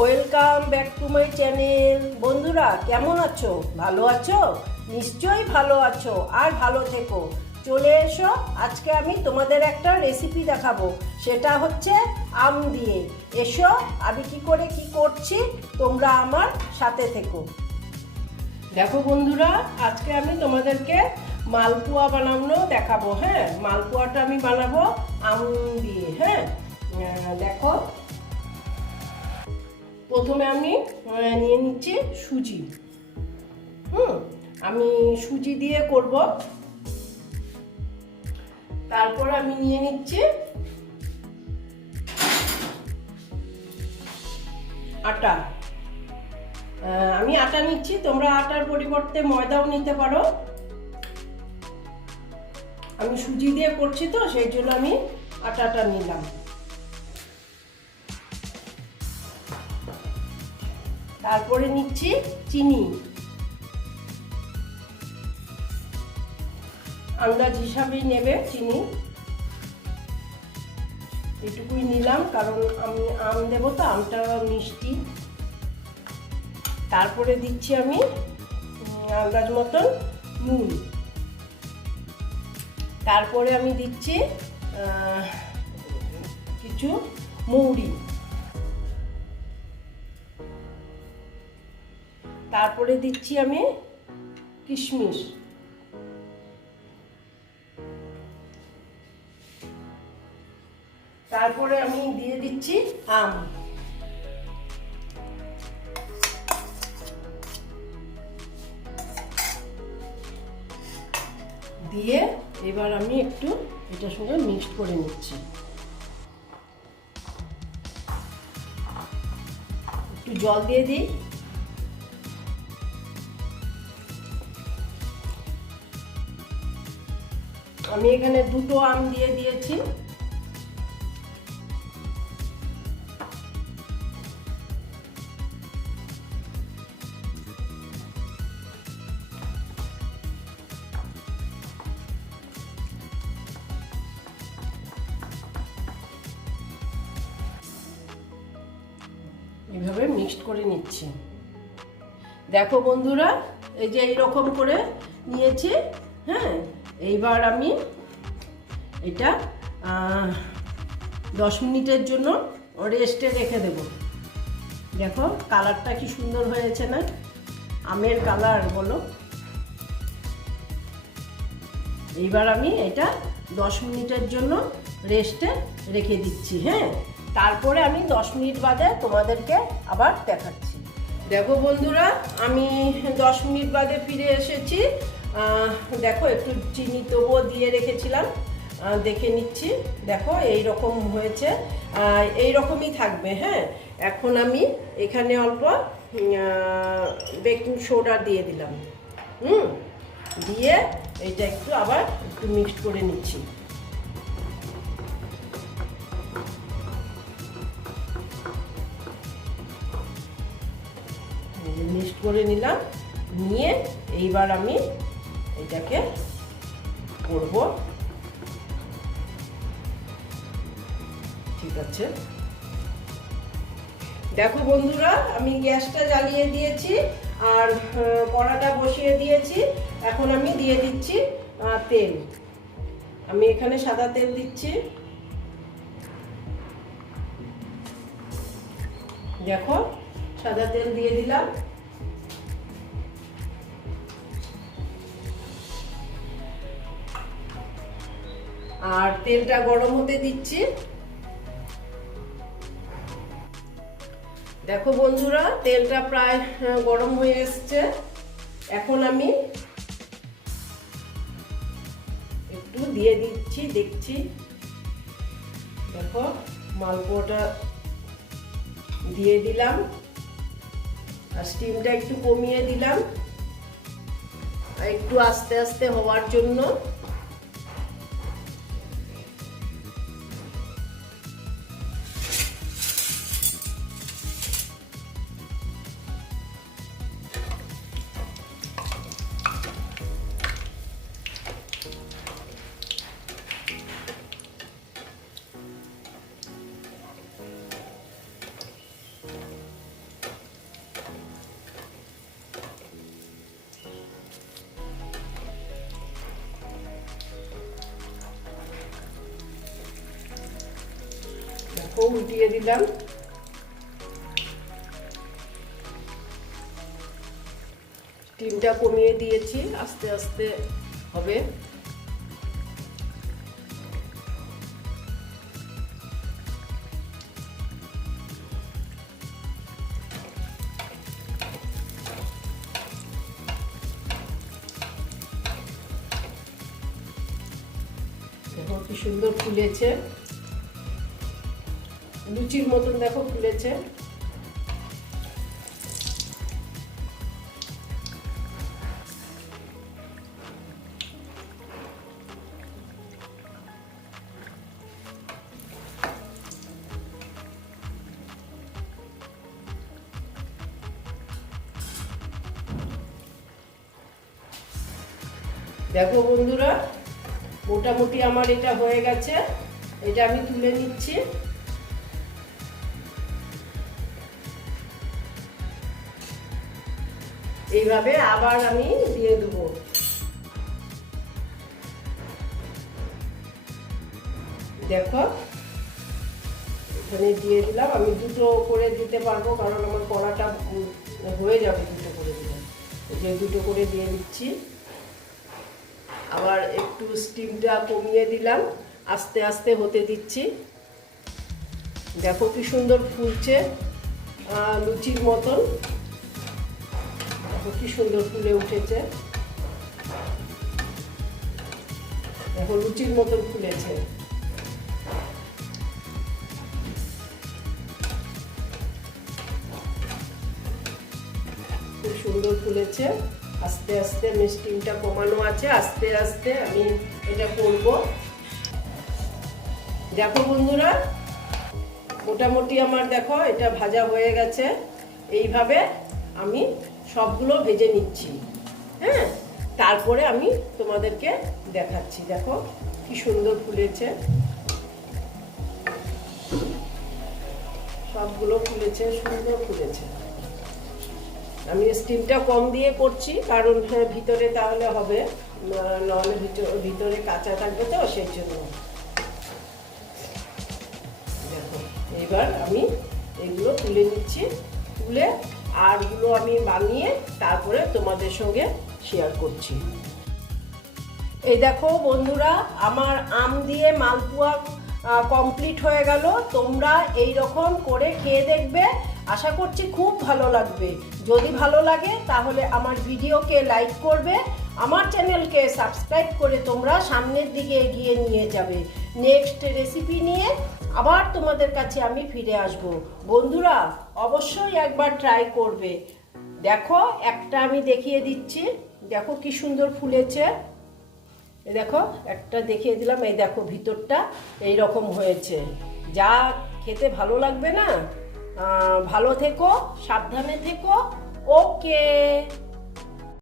Welcome back to my channel বন্ধুরা, কেমন আছো? ভালো আছো? নিশ্চয়ই ভালো আছো আর ভালো থেকো। চলে এসো, আজকে আমি তোমাদের একটা রেসিপি দেখাবো। সেটা হচ্ছে আম দিয়ে। এসো, আমি কি করে কি করছি, তোমরা আমার সাথে থেকো। দেখো বন্ধুরা, আজকে আমি তোমাদেরকে মালপোয়া বানানো দেখাবো হ্যাঁ? মালপোয়াটা আমি বানাবো আম দিয়ে হ্যাঁ? দেখো প্রথমে আমি নিয়ে নিচ্ছি সুজি। হুম, আমি সুজি দিয়ে করব। তারপর আমি নিয়ে নিচ্ছি আটা। আমি আটা নিচ্ছি, তোমরা আটার পরিবর্তে ময়দাও নিতে পারো। আমি সুজি দিয়ে করছি তো, সেই জন্য আমি আটাটা নিলাম। তারপরে নিচ্ছি চিনি। আন্দাজ হিসাবেই নেবে চিনি, এটুকুই নিলাম, কারণ আমি আম দেবো তো আমটা মিষ্টি। তারপরে দিচ্ছি আমি আন্দাজ মতন নুন। তারপরে আমি দিচ্ছি কিছু মৌরি। তারপরে দিচ্ছি আমি কিশমিশ। তারপরে আমি দিয়ে দিচ্ছি আম। দিয়ে এবার আমি একটু এটার সঙ্গে মিক্সড করে নিচ্ছি। একটু জল দিয়ে দিই। আমি এখানে দুটো আম দিয়ে দিয়েছি। এইভাবে মিক্সড করে নিচ্ছি। দেখো বন্ধুরা, এই যে এইরকম করে নিয়েছি হ্যাঁ? এইবার আমি এটা দশ মিনিটের জন্য রেস্টে রেখে দেব। দেখো কালারটা কি সুন্দর হয়েছে না? আমের কালার বলো। এইবার আমি এটা দশ মিনিটের জন্য রেস্টে রেখে দিচ্ছি হ্যাঁ? তারপরে আমি দশ মিনিট বাদে তোমাদেরকে আবার দেখাচ্ছি। দেখো বন্ধুরা, আমি দশ মিনিট বাদে ফিরে এসেছি। দেখো, একটু চিনি তবুও দিয়ে রেখেছিলাম। দেখে নিচ্ছি। দেখো এই রকম হয়েছে। এই রকমই থাকবে হ্যাঁ? এখন আমি এখানে অল্প বেকিং সোডা দিয়ে দিলাম। হুম? দিয়ে এইটা একটু আবার একটু মিক্সড করে নিচ্ছি। মিক্সড করে নিলাম। নিয়ে এইবার আমি এটাকে করব। ঠিক আছে। দেখো বন্ধুরা, আমি গ্যাসটা জ্বালিয়ে দিয়েছি আর কড়াটা বসিয়ে দিয়েছি। এখন আমি দিয়ে দিচ্ছি তেল। আমি এখানে সাদা তেল দিচ্ছি। দেখো, সাদা তেল দিয়ে দিলাম। আর তেলটা গরম হতে দিচ্ছি। দেখো বন্ধুরা, তেলটা প্রায় গরম হয়ে এসছে। এখন আমি একটু দিয়ে দিচ্ছি, দেখছি। দেখো, মালপোয়াটা দিয়ে দিলাম। আর স্টিমটা একটু কমিয়ে দিলাম। একটু আস্তে আস্তে হওয়ার জন্য উল্টিয়ে দিলাম। স্টিমটা কমিয়ে দিয়েছি আস্তে আস্তে হবে। কি সুন্দর ফুলেছে। লুচির মতন দেখো ফুলেছে। দেখো বন্ধুরা, মোটামুটি আমার এটা হয়ে গেছে। এটা আমি তুলে নিচ্ছি। এইভাবে আবার আমি দিয়ে দেবো। দেখো, এখানে দিয়ে দিলাম। আমি দুটো করে দিতে পারব, কারণ আমার কড়াটা হয়ে যাবে দুটো করে দিলে। এই যে দুটো করে দিয়ে দিচ্ছি। আবার একটু স্টিমটা কমিয়ে দিলাম। আস্তে আস্তে হতে দিচ্ছি। দেখো কি সুন্দর ফুলছে লুচির মতন। দেখো কি সুন্দর ফুলে উঠেছে। দেখো লুচির মতন ফুলেছে। খুব সুন্দর ফুলেছে। আস্তে আস্তে আমি কমানো আছে। আস্তে আস্তে আমি এটা করব। দেখো বন্ধুরা, মোটামুটি আমার দেখো এটা ভাজা হয়ে গেছে। এইভাবে আমি সবগুলো ভেজে নিচ্ছি। হ্যাঁ? তারপরে আমি তোমাদেরকে দেখাচ্ছি। দেখো কি সুন্দর ফুলেছে। সবগুলো ফুলেছে, সুন্দর ফুলেছে। আমি স্টিমটা কম দিয়ে করছি, কারণ হ্যাঁ ভিতরে তাহলে হবে নাহলে ভিতরে কাঁচা থাকবে তো, সেই জন্য। দেখো, এবার আমি এগুলো তুলে নিচ্ছি। তুলে আরগুলো আমি বানিয়ে তারপরে তোমাদের সঙ্গে শেয়ার করছি। এই দেখো বন্ধুরা, আমার আম দিয়ে মালপোয়া কমপ্লিট হয়ে গেল। তোমরা এই রকম করে খেয়ে দেখবে। আশা করছি খুব ভালো লাগবে। যদি ভালো লাগে, তাহলে আমার ভিডিওকে লাইক করবে। আমার চ্যানেলকে সাবস্ক্রাইব করে তোমরা সামনের দিকে এগিয়ে নিয়ে যাবে। নেক্সট রেসিপি নিয়ে আবার তোমাদের কাছে আমি ফিরে আসব। বন্ধুরা অবশ্যই একবার ট্রাই করবে। দেখো, একটা আমি দেখিয়ে দিচ্ছি। দেখো কি সুন্দর ফুলেছে। দেখো, একটা দেখিয়ে দিলাম, এই দেখো ভিতরটা এই রকম হয়েছে। যা খেতে ভালো লাগবে না ভালো থেকো, সাবধানে থেকো। ওকে